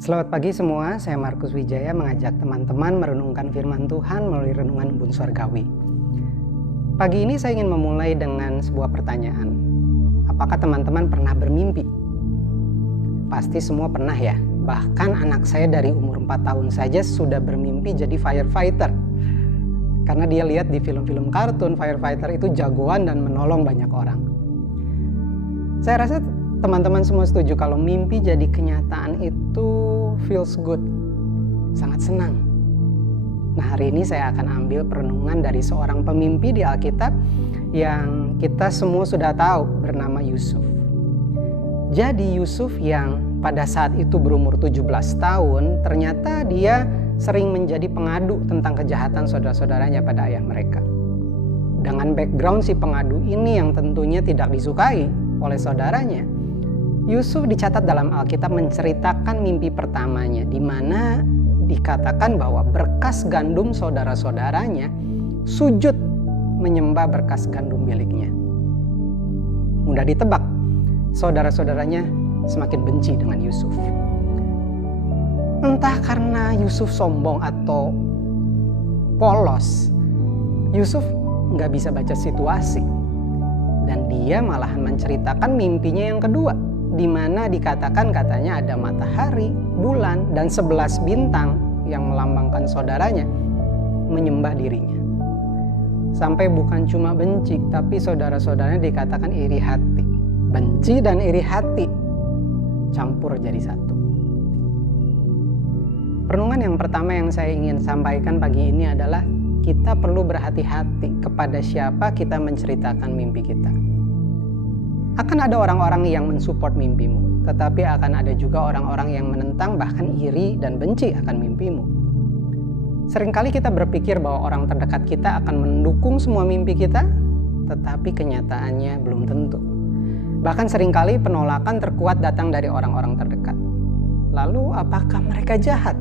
Selamat pagi semua, saya Markus Wijaya mengajak teman-teman merenungkan firman Tuhan melalui renungan Embun Surgawi. Pagi ini saya ingin memulai dengan sebuah pertanyaan. Apakah teman-teman pernah bermimpi? Pasti semua pernah ya, bahkan anak saya dari umur 4 tahun saja sudah bermimpi jadi firefighter. Karena dia lihat di film-film kartun, firefighter itu jagoan dan menolong banyak orang. Saya rasa teman-teman semua setuju kalau mimpi jadi kenyataan itu feels good, sangat senang. Nah, hari ini saya akan ambil perenungan dari seorang pemimpi di Alkitab yang kita semua sudah tahu bernama Yusuf. Jadi Yusuf yang pada saat itu berumur 17 tahun, ternyata dia sering menjadi pengadu tentang kejahatan saudara-saudaranya pada ayah mereka. Dengan background si pengadu ini yang tentunya tidak disukai oleh saudaranya, Yusuf dicatat dalam Alkitab menceritakan mimpi pertamanya, di mana dikatakan bahwa berkas gandum saudara-saudaranya sujud menyembah berkas gandum miliknya. Mudah ditebak, saudara-saudaranya semakin benci dengan Yusuf. Entah karena Yusuf sombong atau polos, Yusuf nggak bisa baca situasi. Dan dia malahan menceritakan mimpinya yang kedua, di mana dikatakan katanya ada matahari, bulan, dan 11 bintang yang melambangkan saudaranya menyembah dirinya. Sampai bukan cuma benci, tapi saudara-saudaranya dikatakan iri hati. Benci dan iri hati campur jadi satu. Perenungan yang pertama yang saya ingin sampaikan pagi ini adalah kita perlu berhati-hati kepada siapa kita menceritakan mimpi kita. Akan ada orang-orang yang mensupport mimpimu, tetapi akan ada juga orang-orang yang menentang bahkan iri dan benci akan mimpimu. Seringkali kita berpikir bahwa orang terdekat kita akan mendukung semua mimpi kita, tetapi kenyataannya belum tentu. Bahkan seringkali penolakan terkuat datang dari orang-orang terdekat. Lalu apakah mereka jahat?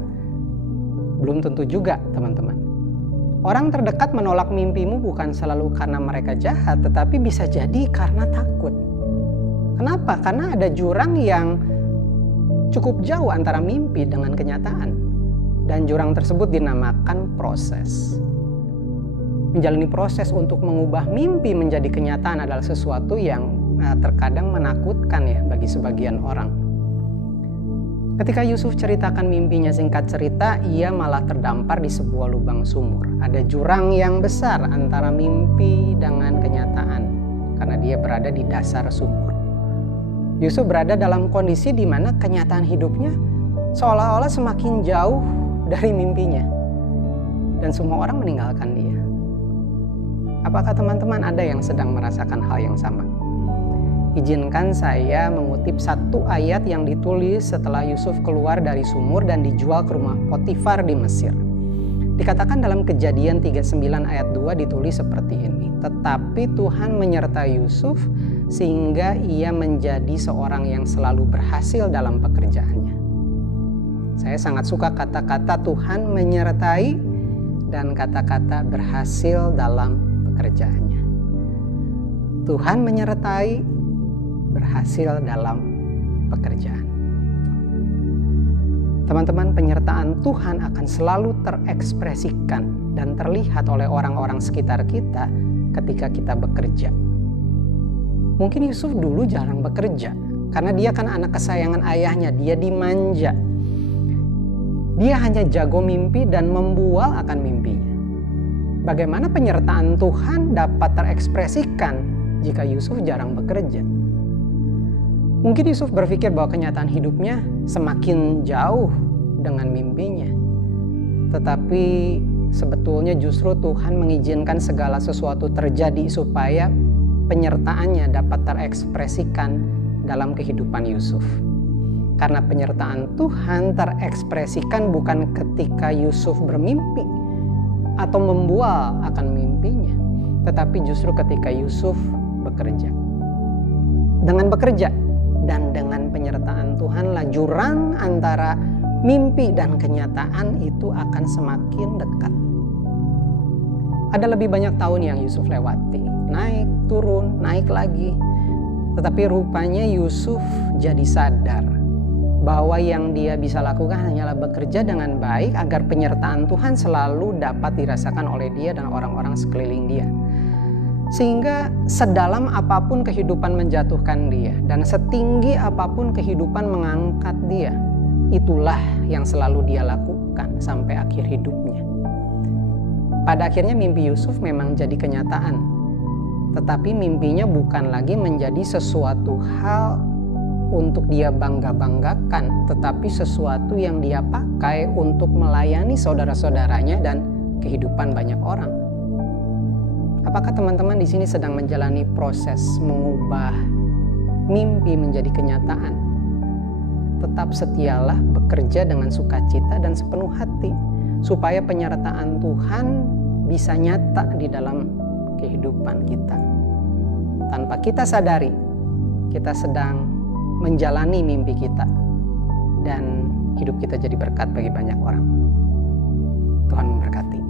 Belum tentu juga, teman-teman. Orang terdekat menolak mimpimu bukan selalu karena mereka jahat, tetapi bisa jadi karena takut. Kenapa? Karena ada jurang yang cukup jauh antara mimpi dengan kenyataan. Dan jurang tersebut dinamakan proses. Menjalani proses untuk mengubah mimpi menjadi kenyataan adalah sesuatu yang terkadang menakutkan ya bagi sebagian orang. Ketika Yusuf ceritakan mimpinya, singkat cerita, ia malah terdampar di sebuah lubang sumur. Ada jurang yang besar antara mimpi dengan kenyataan, karena dia berada di dasar sumur. Yusuf berada dalam kondisi di mana kenyataan hidupnya seolah-olah semakin jauh dari mimpinya. Dan semua orang meninggalkan dia. Apakah teman-teman ada yang sedang merasakan hal yang sama? Izinkan saya mengutip satu ayat yang ditulis setelah Yusuf keluar dari sumur dan dijual ke rumah Potifar di Mesir. Dikatakan dalam Kejadian 39 ayat 2 ditulis seperti ini. Tetapi Tuhan menyertai Yusuf sehingga ia menjadi seorang yang selalu berhasil dalam pekerjaannya. Saya sangat suka kata-kata Tuhan menyertai dan kata-kata berhasil dalam pekerjaannya. Tuhan menyertai, berhasil dalam pekerjaan. Teman-teman, penyertaan Tuhan akan selalu terekspresikan dan terlihat oleh orang-orang sekitar kita ketika kita bekerja. Mungkin Yusuf dulu jarang bekerja karena dia kan anak kesayangan ayahnya, dia dimanja. Dia hanya jago mimpi dan membual akan mimpinya. Bagaimana penyertaan Tuhan dapat terekspresikan jika Yusuf jarang bekerja? Mungkin Yusuf berpikir bahwa kenyataan hidupnya semakin jauh dengan mimpinya. Tetapi sebetulnya justru Tuhan mengizinkan segala sesuatu terjadi supaya penyertaannya dapat terekspresikan dalam kehidupan Yusuf. Karena penyertaan Tuhan terekspresikan bukan ketika Yusuf bermimpi atau membual akan mimpinya, tetapi justru ketika Yusuf bekerja. Dengan bekerja dan dengan penyertaan Tuhanlah jurang antara mimpi dan kenyataan itu akan semakin dekat. Ada lebih banyak tahun yang Yusuf lewati, naik, turun, naik lagi. Tetapi rupanya Yusuf jadi sadar bahwa yang dia bisa lakukan hanyalah bekerja dengan baik agar penyertaan Tuhan selalu dapat dirasakan oleh dia dan orang-orang sekeliling dia. Sehingga sedalam apapun kehidupan menjatuhkan dia dan setinggi apapun kehidupan mengangkat dia, itulah yang selalu dia lakukan sampai akhir hidupnya. Pada akhirnya mimpi Yusuf memang jadi kenyataan, tetapi mimpinya bukan lagi menjadi sesuatu hal untuk dia bangga-banggakan, tetapi sesuatu yang dia pakai untuk melayani saudara-saudaranya dan kehidupan banyak orang. Apakah teman-teman di sini sedang menjalani proses mengubah mimpi menjadi kenyataan? Tetap setialah bekerja dengan sukacita dan sepenuh hati, supaya penyertaan Tuhan bisa nyata di dalam kehidupan kita. Tanpa kita sadari, kita sedang menjalani mimpi kita dan hidup kita jadi berkat bagi banyak orang. Tuhan memberkati.